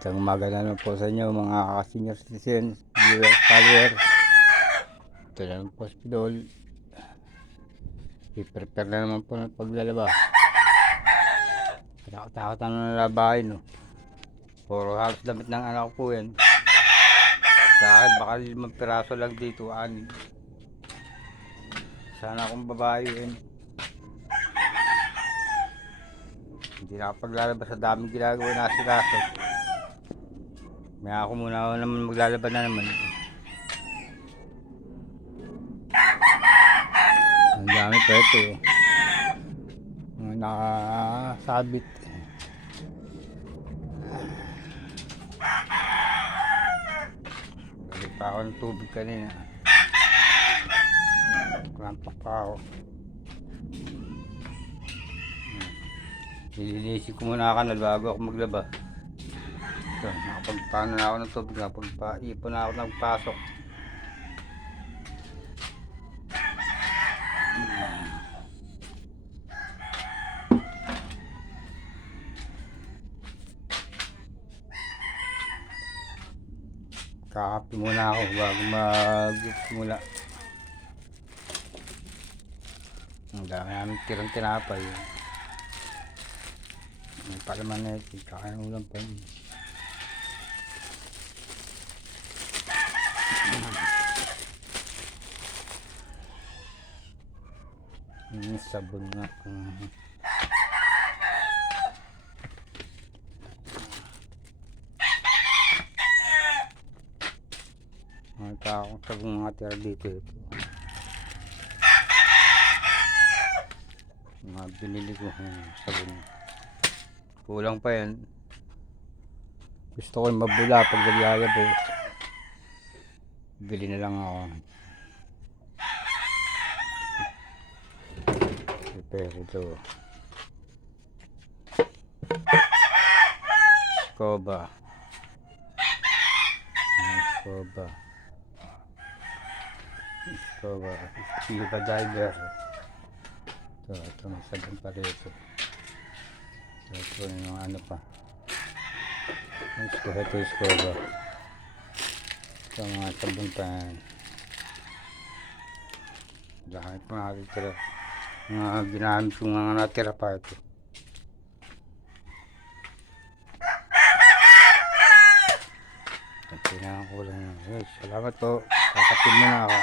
Isang umaga na naman po sa inyo mga senior citizens, viewers, followers. Ito na naman po si Pidol. I-prepare na naman po ng paglalaba. Takot-takot na nalabahin no. Puro halos damit ng anak ko yan. Sa akin baka limang piraso lang dito, anin. Sana akong babae yun. Hindi na ako paglalaba sa daming ginagawa na siraso. May ako muna ako naman maglalaban na naman. Ang dami pa ito. Mga nakasabit. Balik pa ako ng tubig kanina. Krampak pa ako. Nilinisin ko muna kanal bago ako maglaba. So, na ako ng tubig, nakapagpaipon na ako ng pasok. Kakapi muna ako bago magsimula. Ang dami namin tirang tinapay. May palaman na ito, kakain ulam pa yun. Yung sabon nga. mhm. Mga taong mga tira dito. Ito. Mga binili ko yung sabon. Kulang pa yan. Gusto ko mabula pag nagyayabo. Bili na lang ako. Pero ito. Scoba. Scoba. Scoba. Scuba diver. Ito, ito may sabon pa rito. Ito yung ano pa. Scoba, ito yung Scoba. Ito mga sabon pa. Dahil pa nakikita mga ginamit kong mga natira pa ito. Kailangan ko lang. Yes, salamat po. Kakapin mo na ako.